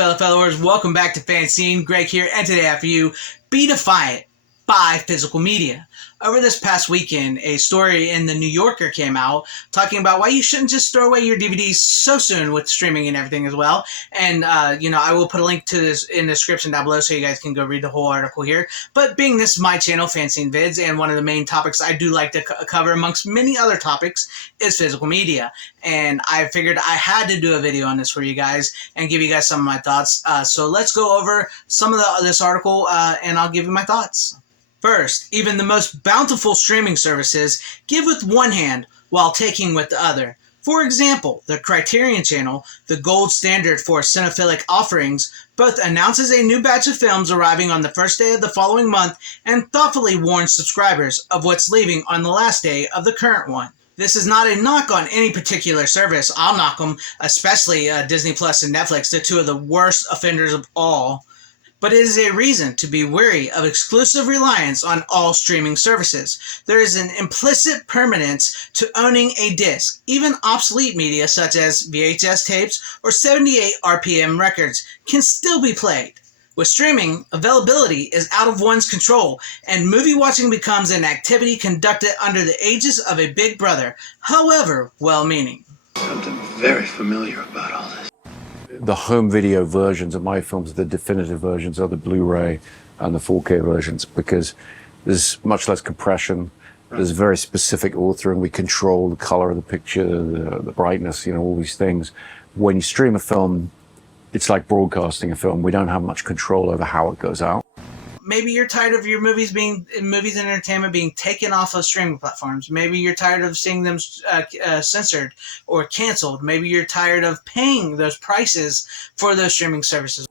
fellow followers, welcome back to FanZcene. Greg here, and today I have for you, Be Defiant by Physical Media. Over this past weekend, a story in the New Yorker came out talking about why you shouldn't just throw away your DVDs so soon with streaming and everything as well. And, I will put a link to this in the description down below so you guys can go read the whole article here. But being this is my channel, FanZcene Vids, and one of the main topics I do like to cover amongst many other topics is physical media. And I figured I had to do a video on this for you guys and give you guys some of my thoughts. So let's go over some of this article and I'll give you my thoughts. First, even the most bountiful streaming services give with one hand while taking with the other. For example, the Criterion Channel, the gold standard for cinephilic offerings, both announces a new batch of films arriving on the first day of the following month and thoughtfully warns subscribers of what's leaving on the last day of the current one. This is not a knock on any particular service. I'll knock them, especially Disney Plus and Netflix, the two of the worst offenders of all. But it is a reason to be wary of exclusive reliance on all streaming services. There is an implicit permanence to owning a disc. Even obsolete media such as VHS tapes or 78 RPM records can still be played. With streaming, availability is out of one's control, and movie watching becomes an activity conducted under the aegis of a big brother, however well-meaning. Something very familiar about all this. The home video versions of my films, the definitive versions, are the Blu-ray and the 4K versions, because there's much less compression. There's very specific authoring. We control the color of the picture, the brightness, all these things. When you stream a film, it's like broadcasting a film. We don't have much control over how it goes out. Maybe you're tired of your movies and entertainment being taken off of streaming platforms. Maybe you're tired of seeing them censored or canceled. Maybe you're tired of paying those prices for those streaming services.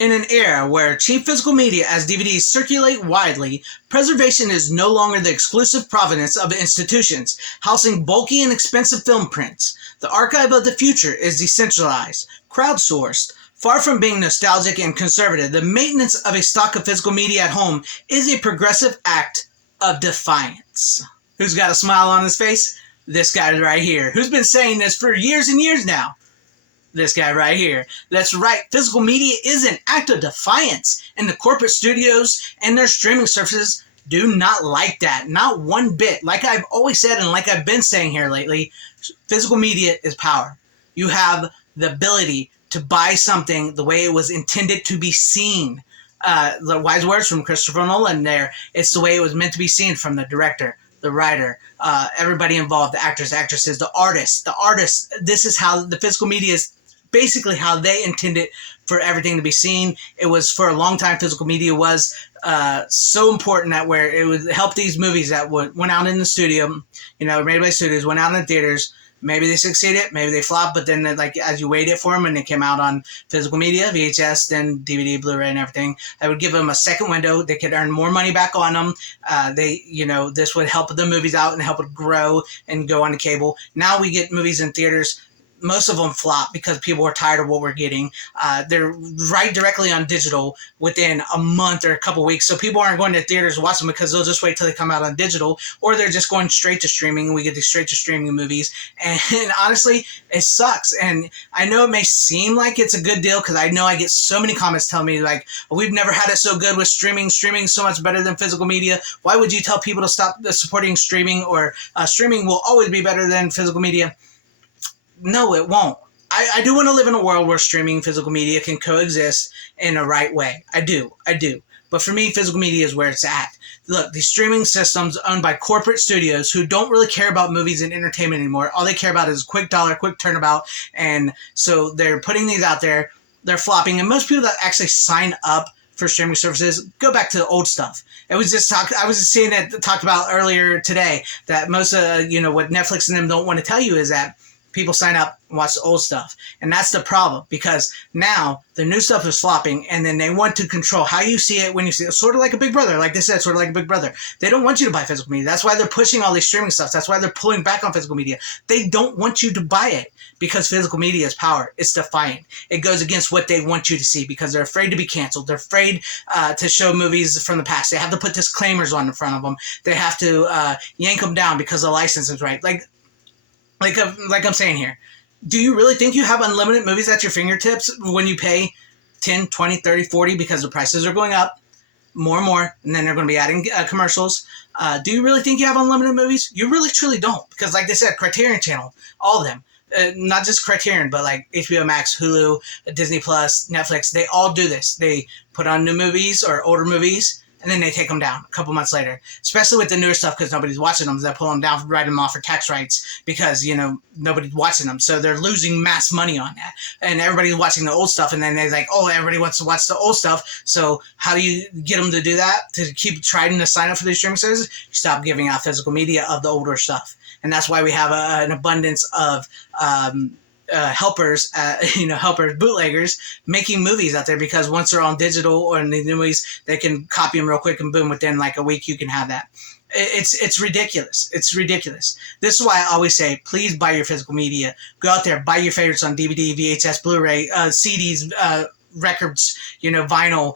In an era where cheap physical media as DVDs circulate widely, preservation is no longer the exclusive provenance of institutions housing bulky and expensive film prints. The archive of the future is decentralized, crowdsourced. Far from being nostalgic and conservative, the maintenance of a stock of physical media at home is a progressive act of defiance. Who's got a smile on his face? This guy right here. Who's been saying this for years and years now? This guy right here. That's right, physical media is an act of defiance, and the corporate studios and their streaming services do not like that. Not one bit. Like I've always said and like I've been saying here lately, physical media is power. You have the ability to buy something the way it was intended to be seen. The wise words from Christopher Nolan there. It's the way it was meant to be seen from the director, the writer, everybody involved, the actors, actresses, the artists. This is how the physical media is basically how they intended for everything to be seen. It was for a long time, physical media was so important that where it would help these movies that went out in the studio, made by studios, went out in the theaters. Maybe they succeeded, maybe they flopped, but then as you waited for them and they came out on physical media, VHS, then DVD, Blu-ray, and everything, I would give them a second window. They could earn more money back on them. This would help the movies out and help it grow and go on the cable. Now we get movies in theaters. Most of them flop because people are tired of what we're getting. They're right directly on digital within a month or a couple weeks. So people aren't going to theaters to watch them because they'll just wait till they come out on digital, or they're just going straight to streaming. We get these straight to streaming movies. And honestly, it sucks. And I know it may seem like it's a good deal because I know I get so many comments telling me like, we've never had it so good with streaming. Streaming is so much better than physical media. Why would you tell people to stop supporting streaming, or streaming will always be better than physical media? No, it won't. I do want to live in a world where streaming and physical media can coexist in a right way. I do. But for me, physical media is where it's at. Look, these streaming systems owned by corporate studios who don't really care about movies and entertainment anymore. All they care about is quick dollar, quick turnabout. And so they're putting these out there. They're flopping. And most people that actually sign up for streaming services go back to the old stuff. It was just I was just seeing it talked about earlier today that most what Netflix and them don't want to tell you is that people sign up and watch the old stuff. And that's the problem, because now the new stuff is flopping, and then they want to control how you see it, when you see it. Sort of like a Big Brother. Like they said, sort of like a Big Brother. They don't want you to buy physical media. That's why they're pushing all these streaming stuff. That's why they're pulling back on physical media. They don't want you to buy it because physical media is power. It's defiant. It goes against what they want you to see because they're afraid to be canceled. They're afraid to show movies from the past. They have to put disclaimers on in front of them. They have to yank them down because the license is right. Like I'm saying here, do you really think you have unlimited movies at your fingertips when you pay 10, 20, 30, 40 because the prices are going up more and more, and then they're going to be adding commercials. Do you really think you have unlimited movies? You really truly don't, because like they said, Criterion Channel, all of them, not just Criterion, but like HBO Max, Hulu, Disney Plus, Netflix, they all do this. They put on new movies or older movies, and then they take them down a couple months later, especially with the newer stuff because nobody's watching them. They pull them down, write them off for tax rights because, you know, nobody's watching them. So they're losing mass money on that. And everybody's watching the old stuff, and then they're like, oh, everybody wants to watch the old stuff. So how do you get them to do that? To keep trying to sign up for these streaming services? You stop giving out physical media of the older stuff. And that's why we have an abundance of helpers, bootleggers making movies out there, because once they're on digital or in the new movies, they can copy them real quick and boom, within like a week you can have that. It's ridiculous. It's ridiculous. This is why I always say, please buy your physical media. Go out there, buy your favorites on DVD, VHS, Blu-ray, CDs, records, vinyl,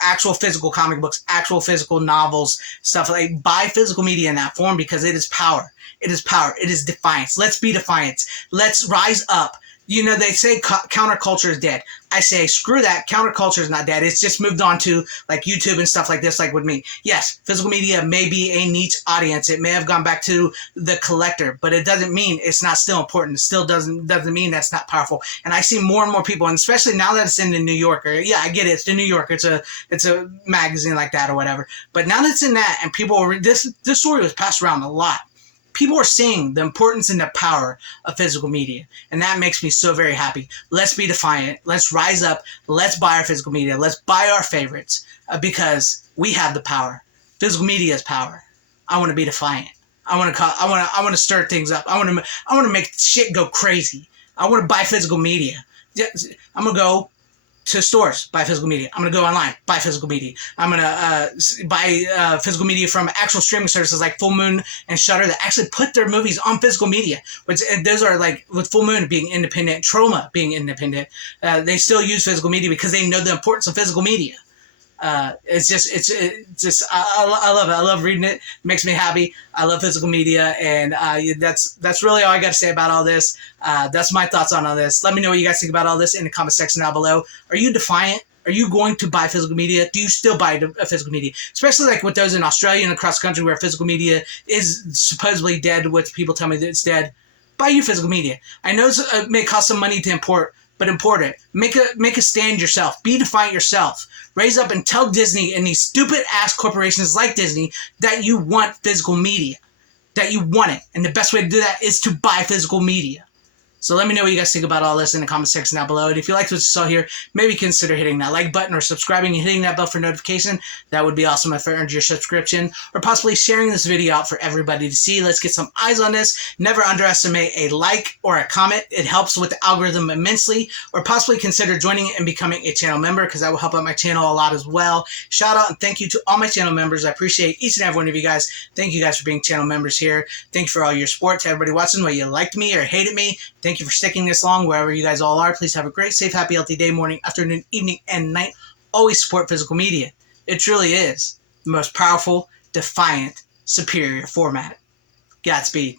actual physical comic books, actual physical novels, stuff like. Buy physical media in that form because it is power. It is power. It is defiance. Let's be defiant. Let's rise up. They say counterculture is dead. I say, screw that. Counterculture is not dead. It's just moved on to like YouTube and stuff like this, like with me. Yes, physical media may be a niche audience. It may have gone back to the collector, but it doesn't mean it's not still important. It still doesn't mean that's not powerful. And I see more and more people, and especially now that it's in the New Yorker. Yeah, I get it. It's the New Yorker. It's a magazine like that or whatever. But now that it's in that, and people this story was passed around a lot. People are seeing the importance and the power of physical media, and that makes me so very happy. Let's be defiant. Let's rise up. Let's buy our physical media. Let's buy our favorites because we have the power. Physical media is power. I want to be defiant. I want to stir things up. I want to make shit go crazy. I want to buy physical media. I'm gonna go to stores, buy physical media. I'm going to go online, buy physical media. I'm going to buy physical media from actual streaming services like Full Moon and Shudder that actually put their movies on physical media. Which those are like, with Full Moon being independent, Troma being independent, they still use physical media because they know the importance of physical media. It's just I love it. I love reading it. It makes me happy. I love physical media, and that's really all I got to say about all this. That's my thoughts on all this. Let me know what you guys think about all this in the comment section down below. Are you defiant? Are you going to buy physical media? Do you still buy physical media? Especially like with those in Australia and across the country where physical media is supposedly dead, which people tell me that it's dead. Buy your physical media. I know it may cost some money to import, but import it. Make a stand yourself. Be defiant yourself. Raise up and tell Disney and these stupid ass corporations like Disney that you want physical media. That you want it. And the best way to do that is to buy physical media. So let me know what you guys think about all this in the comment section down below. And if you liked what you saw here, maybe consider hitting that like button or subscribing and hitting that bell for notification. That would be awesome if I earned your subscription. Or possibly sharing this video out for everybody to see. Let's get some eyes on this. Never underestimate a like or a comment. It helps with the algorithm immensely. Or possibly consider joining and becoming a channel member, because that will help out my channel a lot as well. Shout out and thank you to all my channel members. I appreciate each and every one of you guys. Thank you guys for being channel members here. Thank you for all your support. To everybody watching, whether you liked me or hated me, thank you for sticking this long wherever you guys all are. Please have a great, safe, happy, healthy day, morning, afternoon, evening, and night. Always support physical media. It truly is the most powerful, defiant, superior format. Godspeed.